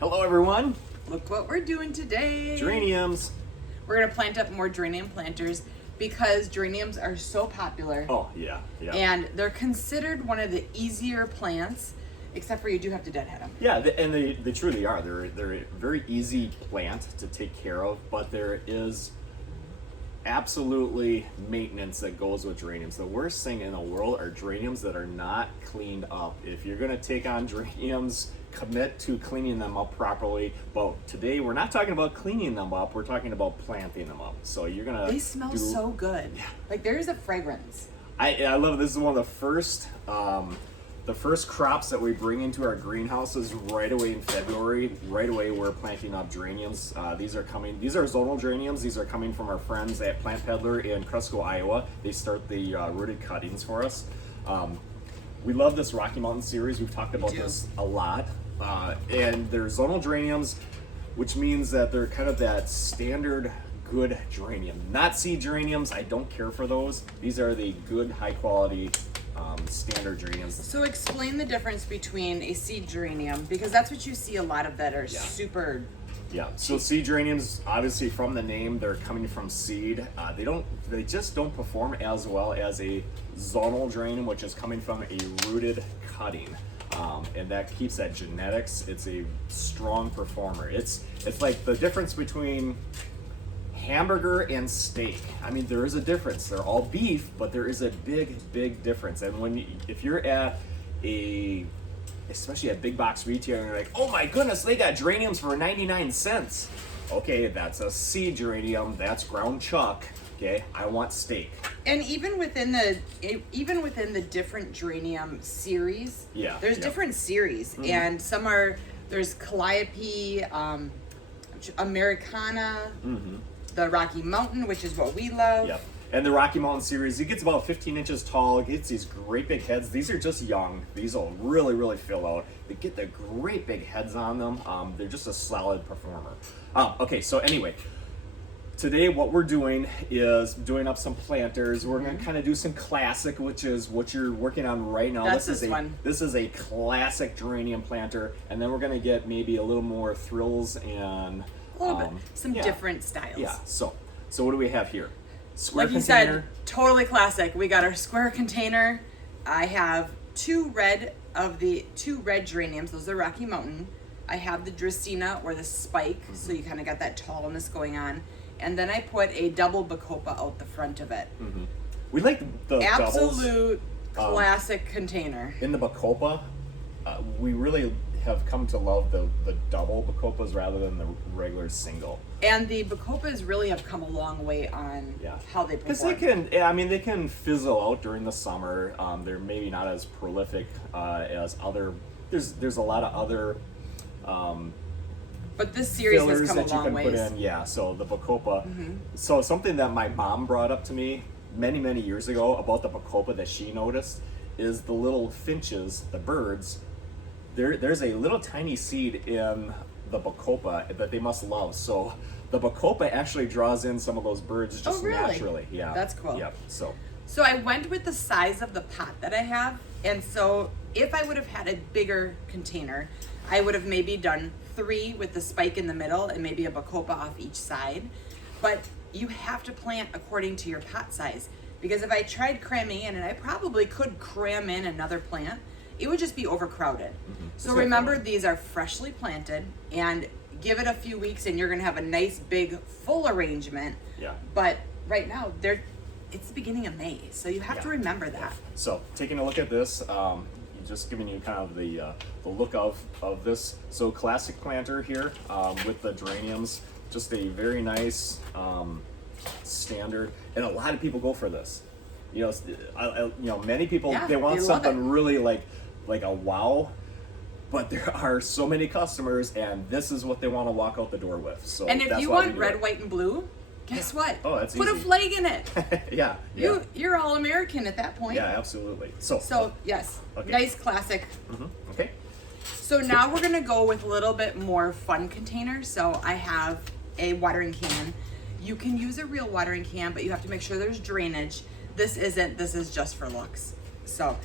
Hello everyone. Look what we're doing today. Geraniums. We're gonna plant up more geranium planters because geraniums are so popular. Oh yeah. And they're considered one of the easier plants, except for you do have to deadhead them. Yeah, and they truly are. They're a very easy plant to take care of, but there is absolutely maintenance that goes with geraniums. The worst thing in the world are geraniums that are not cleaned up. If you're gonna take on geraniums, commit to cleaning them up properly. But today we're not talking about cleaning them up, we're talking about planting them up. So you're gonna They smell so good. Yeah. Like there's a fragrance. I love it. This is one of the first crops that we bring into our greenhouses right away in February. Right away we're planting up geraniums. These are zonal geraniums. These are coming from our friends at Plant Peddler in Cresco, Iowa. They start the rooted cuttings for us. We love this Rocky Mountain series. We've talked about this a lot. And they're zonal geraniums, which means that they're kind of that standard good geranium. Not seed geraniums. I don't care for those. These are the good, high quality standard geraniums. So explain the difference between a seed geranium, because that's what you see a lot of that are super. Yeah, so seed geraniums, obviously from the name, they're coming from seed. They just don't perform as well as a zonal geranium, which is coming from a rooted cutting. And that keeps that genetics. It's a strong performer. It's like the difference between hamburger and steak. I mean, there is a difference. They're all beef, but there is a big difference. And if you're at especially at big box retailer, and you're like, oh my goodness, they got geraniums for 99 cents. Okay, that's a seed geranium. That's ground chuck. Okay, I want steak. And even within the different geranium series, there's different series, and there's Calliope, Americana, the Rocky Mountain, which is what we love. Yep. And the Rocky Mountain series, it gets about 15 inches tall. It gets these great big heads. These are just young. These will really fill out. They get the great big heads on them. They're just a solid performer. Okay, so anyway, today what we're doing is doing up some planters. We're going to kind of do some classic, which is what you're working on right now. That's this is a classic geranium planter, and then we're going to get maybe a little more thrills and a little bit, some different styles. Yeah. So what do we have here? Square like you container. said, totally classic. We got our square container. I have two red geraniums. Those are Rocky Mountain. I have the Dracaena or the spike, so you kind of got that tallness going on. And then I put a double Bacopa out the front of it. We like the absolute doubles. Classic container. In the Bacopa, we really have come to love the double Bacopas rather than the regular single. And the Bacopas really have come a long way on how they perform. Because they can fizzle out during the summer. They're maybe not as prolific as other. There's a lot of other. But this series has come a that long you can ways. put in. Yeah. So the Bacopa. So something that my mom brought up to me many years ago about the Bacopa that she noticed is the little finches, the birds. There's a little tiny seed in the Bacopa that they must love. So the Bacopa actually draws in some of those birds just naturally. Yeah. That's cool. Yep. So I went with the size of the pot that I have. And so if I would have had a bigger container, I would have maybe done 3 with the spike in the middle and maybe a Bacopa off each side. But you have to plant according to your pot size. Because if I tried cramming in, and I probably could cram in another plant, it would just be overcrowded. So remember, these are freshly planted, and give it a few weeks and you're gonna have a nice big full arrangement. Yeah. But right now, it's the beginning of May, so you have to remember that. So taking a look at this, just giving you kind of the look of this. So classic planter here with the geraniums, just a very nice standard, and a lot of people go for this. Many people they want something really like a wow, but there are so many customers, and this is what they want to walk out the door with. So and if you want red, white, and blue, guess what? Oh, that's Put easy. a flag in it. Yeah. You're all American at that point. Yeah, absolutely. So yes, nice classic. Okay. So now we're gonna go with a little bit more fun containers. So I have a watering can. You can use a real watering can, but you have to make sure there's drainage. This isn't. This is just for looks. So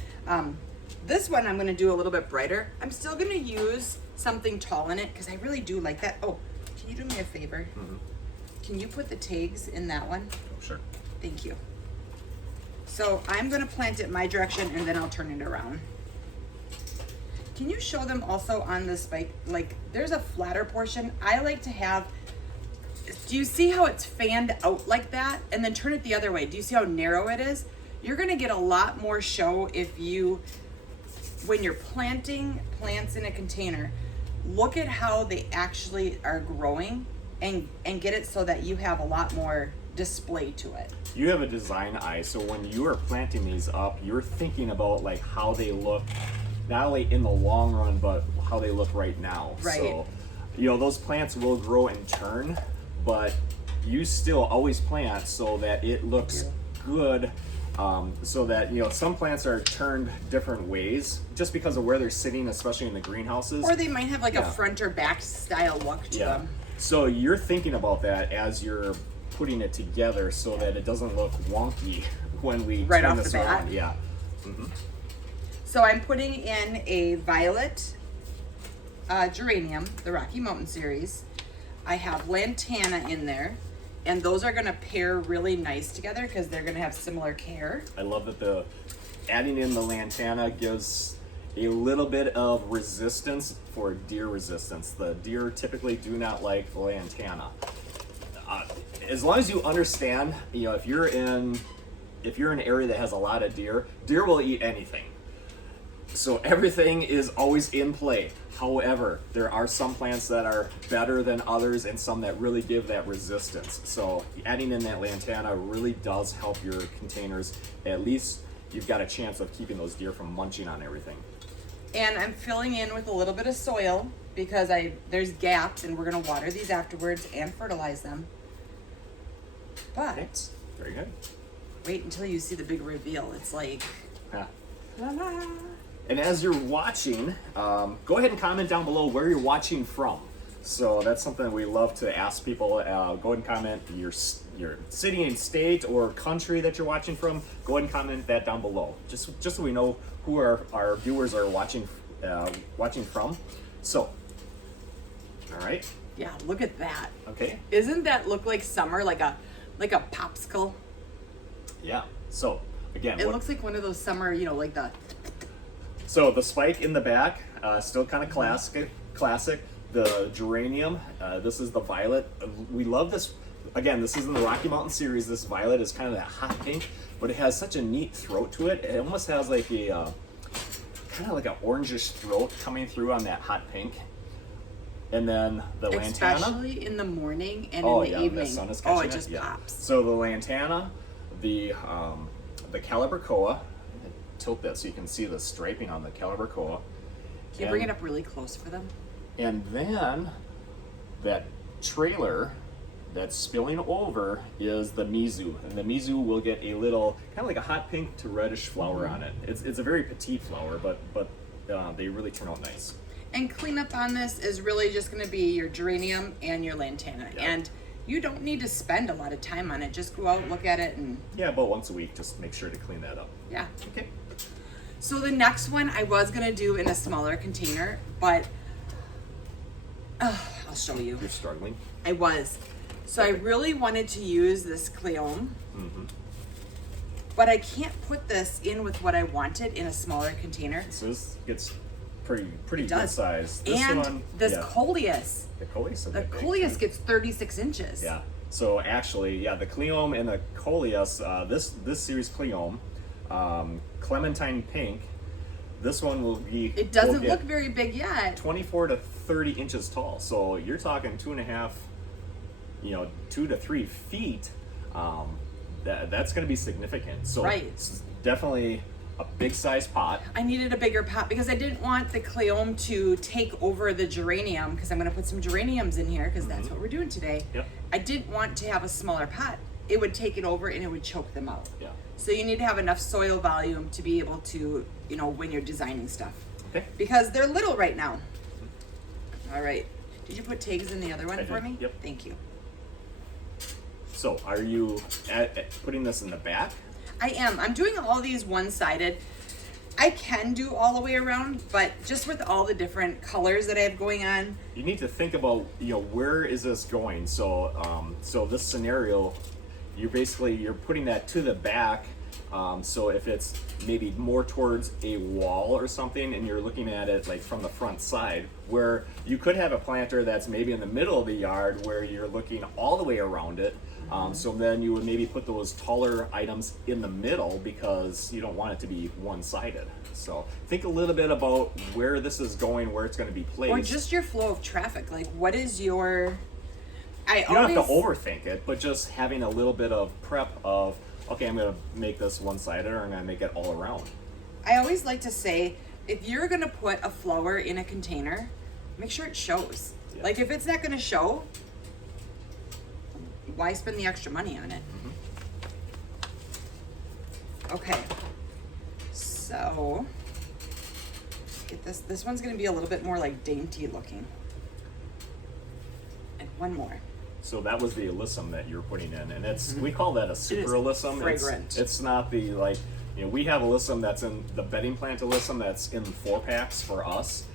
this one I'm gonna do a little bit brighter. I'm still gonna use something tall in it because I really do like that. Oh, can you do me a favor? Can you put the tags in that one? Oh, sure. Thank you. So I'm gonna plant it my direction and then I'll turn it around. Can you show them also on the spike, like there's a flatter portion. I like to have, do you see how it's fanned out like that? And then turn it the other way. Do you see how narrow it is? You're gonna get a lot more show if you, when you're planting plants in a container, look at how they actually are growing and get it so that you have a lot more display to it. You have a design eye, so when you are planting these up, you're thinking about like how they look, not only in the long run, but how they look right now. Right. So, you know, those plants will grow and turn, but you still always plant so that it looks good. So that, you know, some plants are turned different ways just because of where they're sitting, especially in the greenhouses. Or they might have like a front or back style look to them. So you're thinking about that as you're putting it together so that it doesn't look wonky when we Right turn off this the bat. around. Yeah. So I'm putting in a violet geranium, the Rocky Mountain series. I have lantana in there, and those are gonna pair really nice together because they're gonna have similar care. I love that the adding in the lantana gives a little bit of resistance for deer resistance. The deer typically do not like lantana. As long as you understand, you know, if you're in an area that has a lot of deer will eat anything. So everything is always in play. However, there are some plants that are better than others and some that really give that resistance. So adding in that lantana really does help your containers. At least you've got a chance of keeping those deer from munching on everything. And I'm filling in with a little bit of soil because there's gaps and we're gonna water these afterwards and fertilize them. But very good. Wait until you see the big reveal. It's like, Yeah. la la. And as you're watching, go ahead and comment down below where you're watching from. So that's something we love to ask people. Go ahead and comment your city and state or country that you're watching from. Go ahead and comment that down below, just so we know who our viewers are watching from. So, all right. Yeah, look at that. Okay. Isn't that look like summer, like a popsicle? Yeah. So again, It looks like one of those summer, you know, like the. So the spike in the back, still kind of classic. The geranium, this is the violet. We love this. Again, this is in the Rocky Mountain series. This violet is kind of that hot pink, but it has such a neat throat to it. It almost has like a kind of like an orangish throat coming through on that hot pink. And then the lantana. Especially in the morning and Oh in the yeah, evening. the sun is catching it just yeah. pops. So the lantana, the calibrachoa. Tilt that so you can see the striping on the calibrachoa. Can you bring it up really close for them? And then that trailer that's spilling over is the mizu, and the mizu will get a little kind of like a hot pink to reddish flower on it. It's a very petite flower, but they really turn out nice. And cleanup on this is really just going to be your geranium and your lantana. Yep. And you don't need to spend a lot of time on it. Just go out, look at it, and Yeah, about once a week, just make sure to clean that up. yeah. Okay. So the next one I was going to do in a smaller container, but I'll show you. You're struggling. I was. So I really wanted to use this cleome, but I can't put this in with what I wanted in a smaller container. So this gets pretty good does. size. This And one, this yeah. coleus. The coleus. The coleus gets 36 inches. Yeah. So actually, yeah, the cleome and the coleus, this series cleome, clementine pink, this one will be. It doesn't look very big yet. 24 to 30 inches tall. So you're talking 2.5, 2 to 3 feet. That's going to be significant. So Right. it's definitely a big size pot. I needed a bigger pot because I didn't want the cleome to take over the geranium because I'm going to put some geraniums in here because that's what we're doing today. Yep. I didn't want to have a smaller pot. It would take it over and it would choke them out. Yeah. So you need to have enough soil volume to be able to, when you're designing stuff. Okay. Because they're little right now. All right. Did you put tags in the other one I for did. me? Yep. Thank you. So are you putting this in the back? I am. I'm doing all these one-sided. I can do all the way around, but just with all the different colors that I have going on, you need to think about, where is this going? So, so this scenario, you're putting that to the back. So if it's maybe more towards a wall or something, and you're looking at it like from the front side, where you could have a planter that's maybe in the middle of the yard where you're looking all the way around it. So then you would maybe put those taller items in the middle because you don't want it to be one-sided. So think a little bit about where this is going, where it's going to be placed. or just your flow of traffic. Like, what is your? You don't have to overthink it, but just having a little bit of prep of, okay, I'm going to make this one-sided, or I'm going to make it all around. I always like to say, if you're going to put a flower in a container, make sure it shows. Yeah. Like, if it's not going to show, why spend the extra money on it? Okay, so get this. This one's going to be a little bit more like dainty looking. And one more. So that was the alyssum that you're putting in, and we call that a super alyssum. Fragrant. It's not the we have alyssum that's in the bedding plant alyssum that's in 4-packs for us.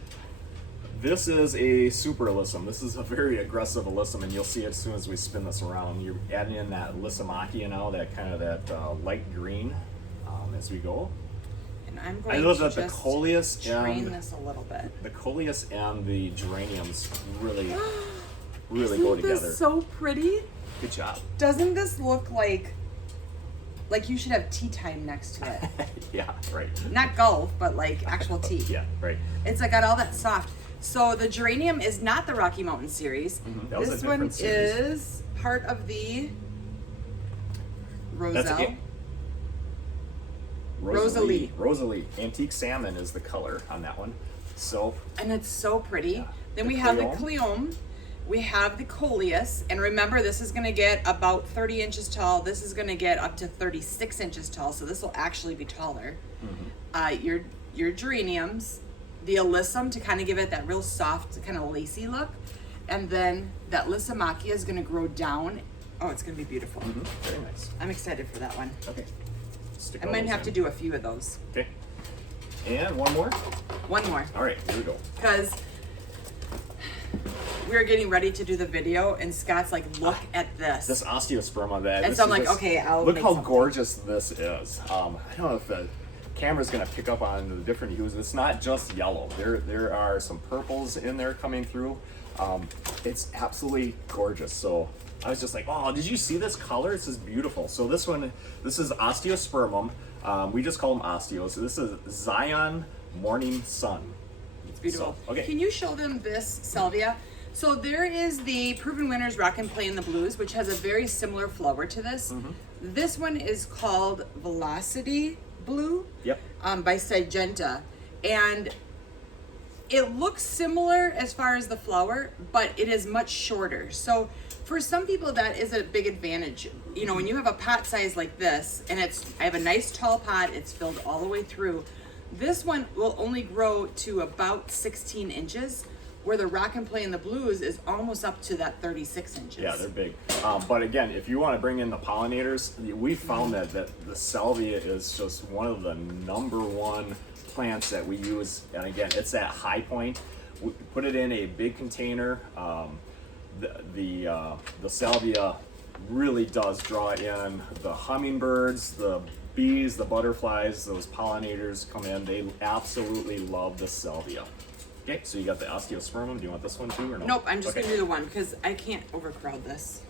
This is a super alyssum. This is a very aggressive alyssum, and you'll see it as soon as we spin this around. You're adding in that Lyssamachia now, that kind of that light green as we go. And I'm going I know to that just the coleus train and this a little bit. the coleus and the geraniums really Isn't go this together. so pretty? Good job. Doesn't this look like you should have tea time next to it? Yeah, right. Not golf, but like actual tea. Yeah, right. It's like got all that soft. So the geranium is not the Rocky Mountain series. That was a This different one series. is part of the Roselle. Rosalie. Rosalie. Antique salmon is the color on that one. So, And it's so pretty. Yeah. Then The we have the Cleome. Cleome. We have the Coleus. And remember, this is going to get about 30 inches tall. This is going to get up to 36 inches tall. So this will actually be taller. Your geraniums, the alyssum to kind of give it that real soft, kind of lacy look. And then that Lyssamachia is going to grow down. Oh, it's going to be beautiful. very nice. I'm excited for that one. Okay. Stick I all might those have in. to do a few of those. Okay. And one more. One more. All right, here we go. Because we were getting ready to do the video, and Scott's like, look at this. This osteosperma that. And this so I'm is like, just- okay, I'll look make how something. gorgeous this is. I don't know if the camera's gonna pick up on the different hues. It's not just yellow. There are some purples in there coming through. It's absolutely gorgeous. So I was just like, oh, did you see this color? This is beautiful. So this is osteospermum. We just call them osteos. So this is Zion Morning Sun. It's beautiful. So, okay. Can you show them this salvia? So there is the Proven Winners Rock and Play in the Blues, which has a very similar flower to this. This one is called Velocity Blue. Yep. By Syngenta. And it looks similar as far as the flower, but it is much shorter. So for some people, that is a big advantage. You know, when you have a pot size like this, and I have a nice tall pot, it's filled all the way through. This one will only grow to about 16 inches, where the Rock and Play in the Blues is almost up to that 36 inches. Yeah, they're big. But again, if you want to bring in the pollinators, we found that the salvia is just one of the #1 plants that we use. And again, it's that high point. We put it in a big container. The salvia really does draw in the hummingbirds, the bees, the butterflies, those pollinators come in. They absolutely love the salvia. Okay, so you got the osteospermum. Do you want this one too or no? Nope, I'm just Okay. gonna do the one because I can't overcrowd this.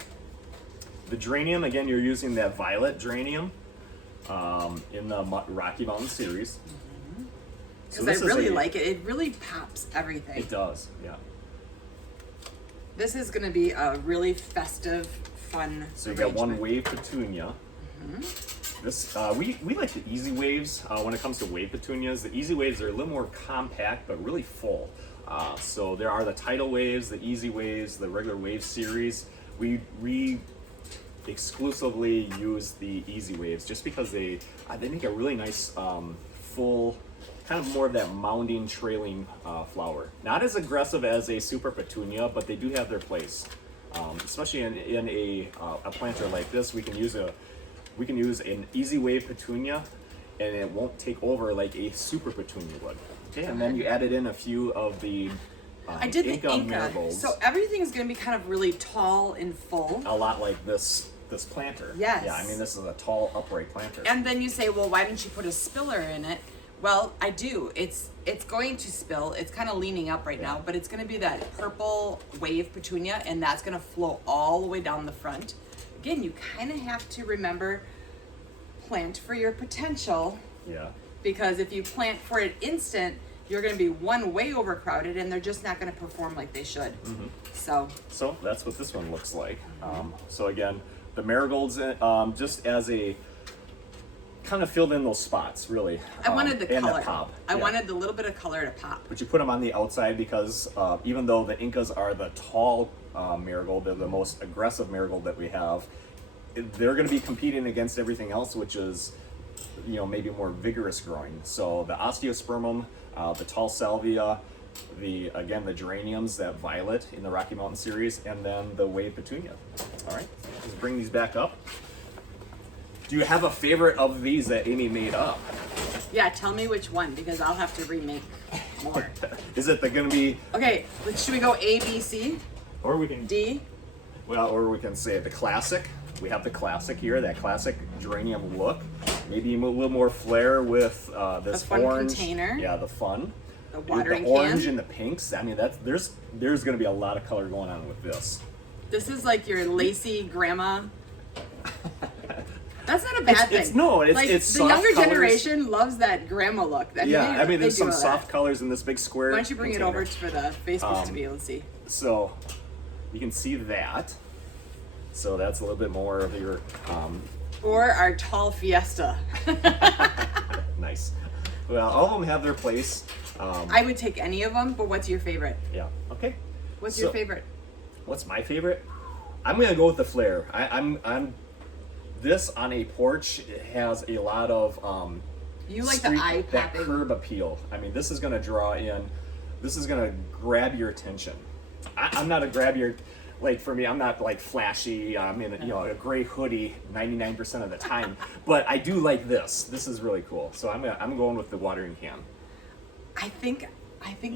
The geranium, again, you're using that violet geranium in the Rocky Mountain series. So Because this I is really a- like it. It really pops everything. It does, yeah. This is going to be a really festive, fun So you got one arrangement. wave petunia. This we like the easy waves when it comes to wave petunias. The easy waves are a little more compact but really full. So there are the tidal waves, the easy waves, the regular wave series. We exclusively use the easy waves just because they make a really nice full, kind of more of that mounding, trailing flower. Not as aggressive as a super petunia, but they do have their place. Especially in a planter like this, we can use an easy wave petunia and it won't take over like a super petunia would. Okay, and then you added in a few of the I did the Inca. marigolds. So everything's going to be kind of really tall and full. A lot like this planter. Yes. Yeah, I mean, this is a tall, upright planter. And then you say, well, why didn't you put a spiller in it? Well, I do. It's going to spill. It's kind of leaning up right now, but it's going to be that purple wave petunia, and that's going to flow all the way down the front. Again, you kind of have to remember, plant for your potential. Yeah. Because if you plant for an instant, you're going to be one, way overcrowded, and they're just not going to perform like they should. So that's what this one looks like. So again, the marigolds, just as a kind of filled in those spots, really. I wanted the and color. The pop. I wanted the little bit of color to pop. But you put them on the outside because even though the Incas are the tall marigold, they're the most aggressive marigold that we have, they're going to be competing against everything else, which is, you know, maybe more vigorous growing. So the osteospermum, the tall salvia, the geraniums, that violet in the Rocky Mountain series, and then the wave petunia. All right, just bring these back up. Do you have a favorite of these that Amy made up? Yeah, tell me which one, because I'll have to remake more. Is it going to be? Okay, should we go A, B, C, or we can D? Well, or we can say the classic. We have the classic here, that classic geranium look. Maybe a little more flair with this fun orange container. Yeah, the fun. The watering the orange can. and the pinks. I mean, there's going to be a lot of color going on with this. This is like your lacy grandma. That's not a bad thing. It's like, the soft younger colors. Generation loves that grandma look. I mean, there's some soft colors in this big square. Why don't you bring container. it over for the Facebook to be able to see? So you can see that. So that's a little bit more of your. Or our tall fiesta. Nice. Well, all of them have their place. I would take any of them, but what's your favorite? Yeah. Okay. What's your favorite? What's my favorite? I'm gonna go with the flare. I'm. This on a porch has a lot of you like the eye that popping. curb appeal. I mean, this is gonna draw in. This is gonna grab your attention. I'm not a grab your. Like for me, I'm not like flashy. I'm in a gray hoodie 99% of the time, but I do like this. This is really cool. So I'm going with the watering can. I think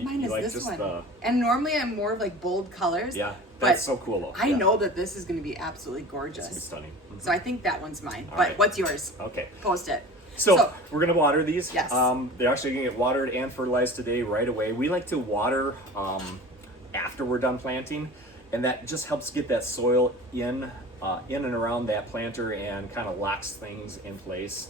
mine is like this one. The, and normally I'm more of like bold colors. Yeah, that's so cool though. I know that this is going to be absolutely gorgeous. It's stunning. Mm-hmm. So I think that one's mine. All but right. what's yours? Okay. Post it. So we're gonna water these. Yes. They're actually gonna get watered and fertilized today right away. We like to water after we're done planting, and that just helps get that soil in and around that planter and kind of locks things in place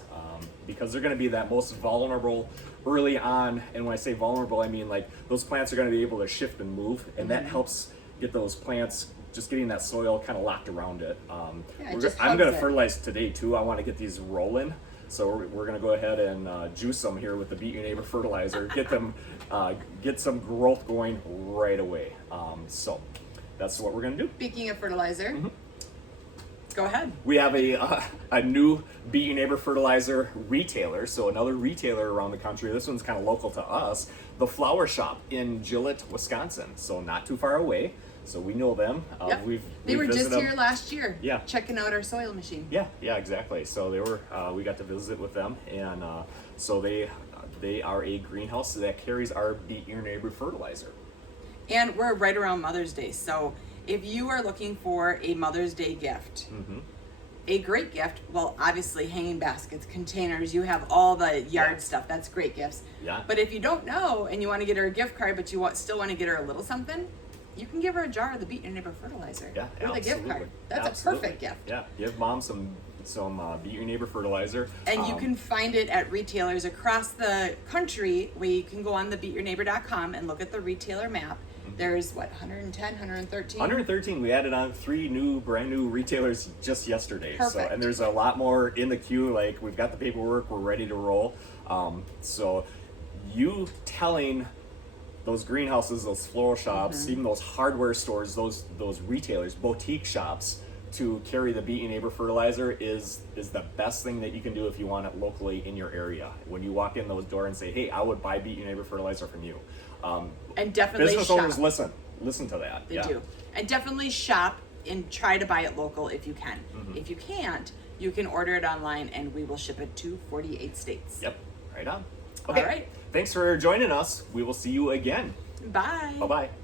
because they're going to be that most vulnerable early on. And when I say vulnerable, I mean like those plants are going to be able to shift and move, and that helps get those plants just getting that soil kind of locked around it. I'm going to fertilize today too. I want to get these rolling. So we're going to go ahead and juice them here with the Beat Your Neighbor fertilizer, get some growth going right away. So that's what we're going to do. Speaking of fertilizer, go ahead. We have a new Beat Your Neighbor fertilizer retailer. So another retailer around the country. This one's kind of local to us. The Flower Shop in Gillett, Wisconsin. So not too far away. So we know them. Yep. They were just here last year. Yeah. Checking out our soil machine. Yeah, exactly. So they were. We got to visit with them, and so they are a greenhouse that carries our Beat Your Neighbor fertilizer. And we're right around Mother's Day, so if you are looking for a Mother's Day gift, a great gift, well, obviously hanging baskets, containers, you have all the yard stuff. That's great gifts. Yeah. But if you don't know and you want to get her a gift card, but you still want to get her a little something, you can give her a jar of the Beat Your Neighbor fertilizer with a gift card. That's a perfect gift. Yeah, give mom some Beat Your Neighbor fertilizer. And you can find it at retailers across the country where you can go on the beatyourneighbor.com and look at the retailer map. There's 110, 113? 113. We added on 3 brand new retailers just yesterday. Perfect. So, and there's a lot more in the queue. Like we've got the paperwork, we're ready to roll. So you telling those greenhouses, those floral shops, even those hardware stores, those retailers, boutique shops, to carry the Beat Your Neighbor fertilizer is the best thing that you can do if you want it locally in your area. When you walk in those doors and say, "Hey, I would buy Beat Your Neighbor fertilizer from you," and definitely business shop. owners listen to that. They do, and definitely shop and try to buy it local if you can. If you can't, You can order it online and we will ship it to 48 states. Yep, right on. Okay, All right. thanks for joining us. We will see you again. Bye. Bye-bye.